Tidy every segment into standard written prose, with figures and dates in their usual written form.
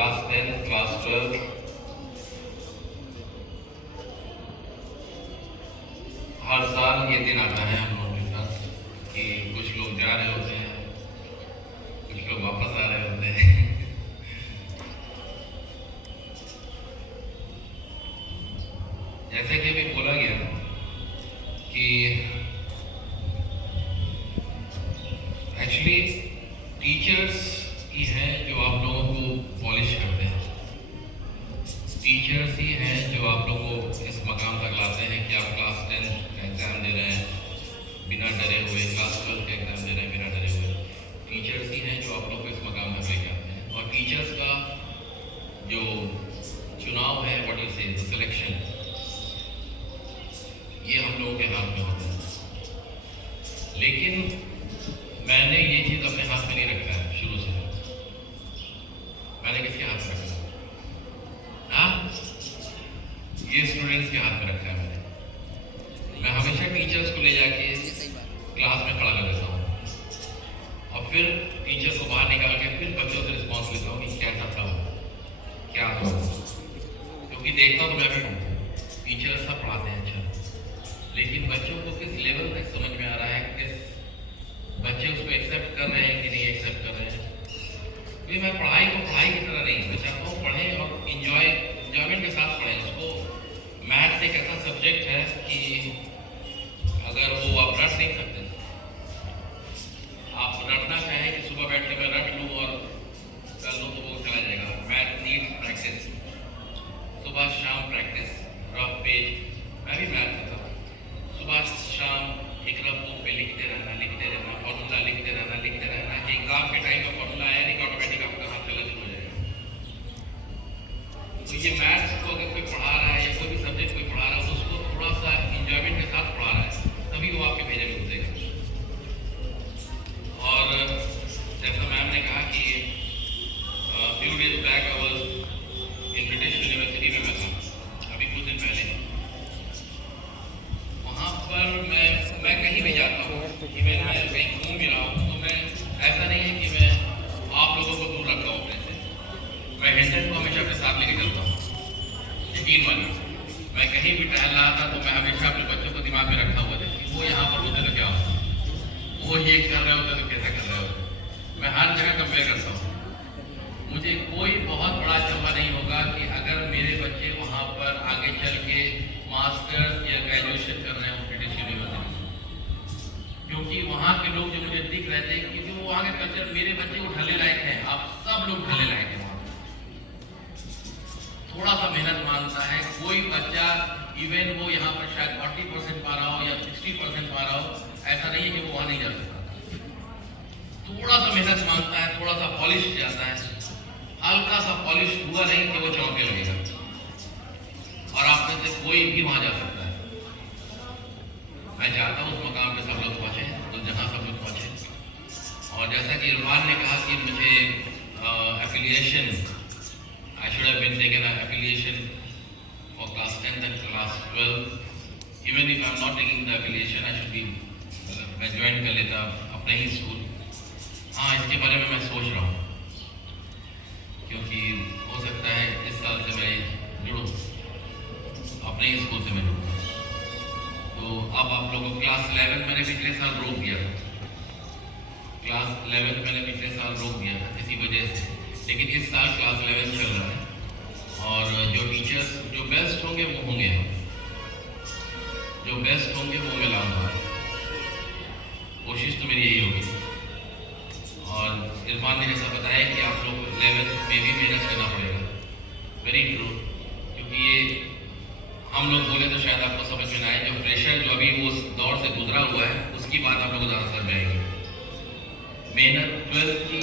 Class 10, class 12, हर साल ये दिन आता है हम लोगों के पास कि कुछ लोग जा रहे होते हैं, कुछ लोग वापस आ रहे होते हैं। जैसे कि अभी बोला गया कि एक्चुअली टीचर्स ही हैं जो आप लोगों को पॉलिश करते हैं, टीचर्स ही हैं जो आप लोगों को इस मकाम तक लाते हैं कि आप क्लास 10 का एग्ज़ाम दे रहे हैं बिना डरे हुए, क्लास 12 का एग्ज़ाम दे रहे हैं बिना डरे हुए। टीचर्स ही हैं जो आप लोग को इस मकाम तक लेके आते हैं। और टीचर्स का जो चुनाव है, व्हाट यू से, सिलेक्शन, ये हम लोगों के हाथ में होता है। लेकिन मैंने ये चीज़ अपने हाथ में नहीं रखा है शुरू से। मैंने किसके हाथ में रखा है? हाँ, ये स्टूडेंट्स के हाथ में रखा है मैंने। मैं हमेशा टीचर्स को ले जाके क्लास में खड़ा कर देता हूँ और फिर टीचर को बाहर निकाल के फिर बच्चों से रिस्पॉन्स लेता हूँ कि कैसा था, क्या था, क्योंकि देखता तो मैं भी हूँ टीचर सब पढ़ाते हैं अच्छा, लेकिन बच्चों को किस लेवल तक समझ में आ रहा है, किस बच्चे उसको एक्सेप्ट कर रहे हैं कि नहीं एक्सेप्ट कर रहे हैं। क्योंकि मैं पढ़ाई को पढ़ाई की तरह नहीं, मैं चाहता हूँ पढ़ें और इंजॉयमेंट के साथ पढ़ें। उसको मैथ्स एक ऐसा सब्जेक्ट है कि अगर वो आप रट नहीं सकते, आप रटना चाहें कि सुबह बैठ के मैं रट लूँ और कर लूँ तो वो चला जाएगा। मैथ नीड्स प्रैक्टिस, सुबह शाम प्रैक्टिस, रफ पेज। मैं भी मैथ करता हूँ, सुबह शाम एक रफ बुक पे लिखते रहना, फॉर्मूला लिखते रहना कि एग्जाम के टाइम में फॉर्मूला आया नहीं, ऑटोमेटिक आपका हाथ चलना शुरू हो जाएगा। तो ये मैथ्स को अगर कोई पढ़ा रहा है या कोई भी सब्जेक्ट कोई पढ़ा रहा है तो उसको थोड़ा सा इंजॉयमेंट के साथ पढ़ा रहा है, तभी वो आपके भेजे में घुसेगा। और जैसा मैम ने कहा कि few days back I was in British university में मैं था, अभी कुछ दिन पहले। वहाँ पर मैं कहीं भी जाता हूँ, इवन मैं कहीं घूम भी रहा हूँ, तो मैं ऐसा नहीं है कि मैं आप लोगों को दूर रखता हूँ अपने से। मैं हेडसेट को हमेशा अपने साथ लेके चलता हूँ, यकीन मानिए। मैं कहीं भी टहल रहा था तो मैं हमेशा अपने बच्चों को दिमाग में रखा हुआ था कि वो यहाँ पर होते तो क्या होता, वो ये कर रहे होते तो कैसे कर रहे होते। मैं हर जगह कंपेयर करता हूँ। मुझे कोई बहुत बड़ा चंबा नहीं होगा कि अगर मेरे बच्चे वहाँ पर आगे चल के मास्टर्स या ग्रेजुएशन कर रहे हो ब्रिटिश यूनिवर्सिटी, क्योंकि वहाँ के लोग जो मुझे दिख रहे थे, क्योंकि वो वहाँ के कल्चर, मेरे बच्चे वो ढलने लायक हैं, आप सब लोग ढलने लायक हैं। थोड़ा सा मेहनत मांगता है कोई बच्चा, इवन वो यहाँ पर शायद 40% पा रहा हो या 60% पा रहा हो, ऐसा नहीं है कि वो वहाँ नहीं जा सकता। थोड़ा सा मेहनत मांगता है, थोड़ा सा पॉलिश जाता है, हल्का सा पॉलिश हुआ नहीं कि वो चौंके लगेगा और आप में से कोई भी वहाँ जा सकता है। मैं चाहता हूँ उस मकाम पे सब लोग पहुँचे, तो जहाँ सब लोग पहुँचे। और जैसा कि इरफान ने कहा कि मुझे affiliation, I should have been taken an affiliation for class 10 and class 12. Even if I'm not taking the affiliation, I should be, मैं ज्वाइन कर लेता अपने ही स्कूल। हाँ, इसके बारे में मैं सोच रहा हूँ, क्योंकि हो सकता है इस साल से मैं जुड़ूँ, अपने ही स्कूल से मैं जुड़ूँ। तो अब आप लोगों को क्लास 11 मैंने पिछले साल रोक दिया था, क्लास 11 मैंने पिछले साल रोक दिया था इसी वजह से, लेकिन इस साल क्लास 11 चल रहा है और जो टीचर्स जो बेस्ट होंगे वो होंगे, जो बेस्ट होंगे वो मैं लाऊंगा। कोशिश तो मेरी यही होगी। और इरफान ने जैसा बताया कि आप लोग 11 में भी मेहनत करना पड़ेगा, वेरी ट्रू, क्योंकि ये हम लोग बोले तो शायद आपको समझ में ना आए, जो प्रेशर जो अभी उस दौर से गुजरा हुआ है उसकी बात आप लोग को ज़्यादा समझ में आएगी। मेहनत 12th की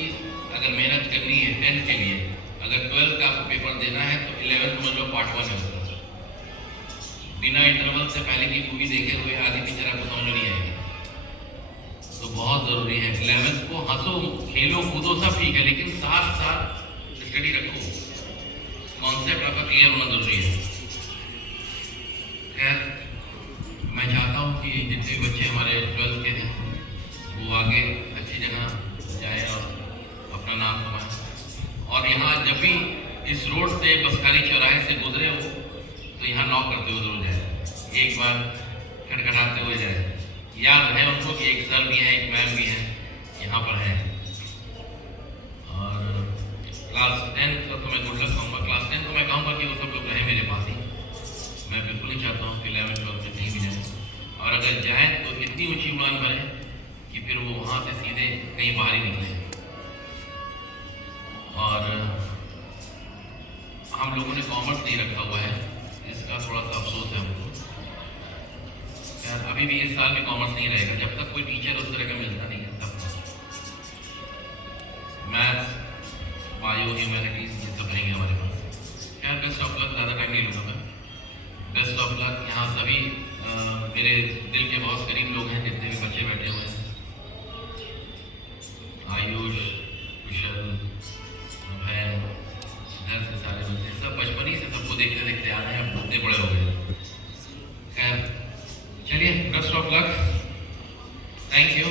अगर मेहनत करनी है 10 के लिए, अगर 12th का आपको पेपर देना है तो 11th समझ लो पार्ट 1 है उसका। बिना इंटरवल से पहले की मूवी देखे हुए आधी पिक्चर आपको समझ में नहीं आएगी, तो बहुत ज़रूरी है 11th को हंसो खेलो कूदो सब ठीक है, लेकिन साथ साथ स्टडी रखो, कॉन्सेप्ट आपका क्लियर होना जरूरी है। खैर, मैं चाहता हूँ कि जितने बच्चे हमारे 12th के हैं वो आगे अच्छी जगह जाए और अपना नाम कमाए। और यहाँ जब भी इस रोड से बसखाली चौराहे से गुजरे हो तो यहाँ नॉक करते हुए जरूर जाए, एक बार खटखटाते हुए जाए। याद है उनको कि एक सर भी है, एक मैम भी है, यहाँ पर है। और क्लास 10 का तो मैं गुड लक कहूँगा, क्लास 10 को मैं कहूँगा कि वो सब लोग रहे मेरे पास ही। मैं बिल्कुल नहीं चाहता हूँ कि 11 12 में कहीं भी जाए, और अगर जाए तो इतनी ऊंची उड़ान भरे कि फिर वो वहाँ से सीधे कहीं बाहर ही निकले। और हम लोगों ने कॉमर्स नहीं रखा हुआ है, इसका थोड़ा सा अफसोस है हमको। यार अभी भी इस साल में कॉमर्स नहीं रहेगा जब तक कोई टीचर उस तरह का मिलता नहीं है, तब तक मैथ्स, बायो, ह्यूमैनिटीज ये सब रहेंगे हमारे पास। यार बेस्ट ऑफ लक, ज़्यादा टाइम नहीं लूँगा मैं। Best of luck. यहाँ सभी मेरे दिल के बहुत करीब लोग हैं, जितने भी बच्चे बैठे हुए हैं, आयुष, कुशल, अभय, इधर से सारे बच्चे, सब बचपन ही से सबको देखते देखते आ रहे हैं, अब इतने बड़े हो गए। खैर चलिए, best of luck, thank you.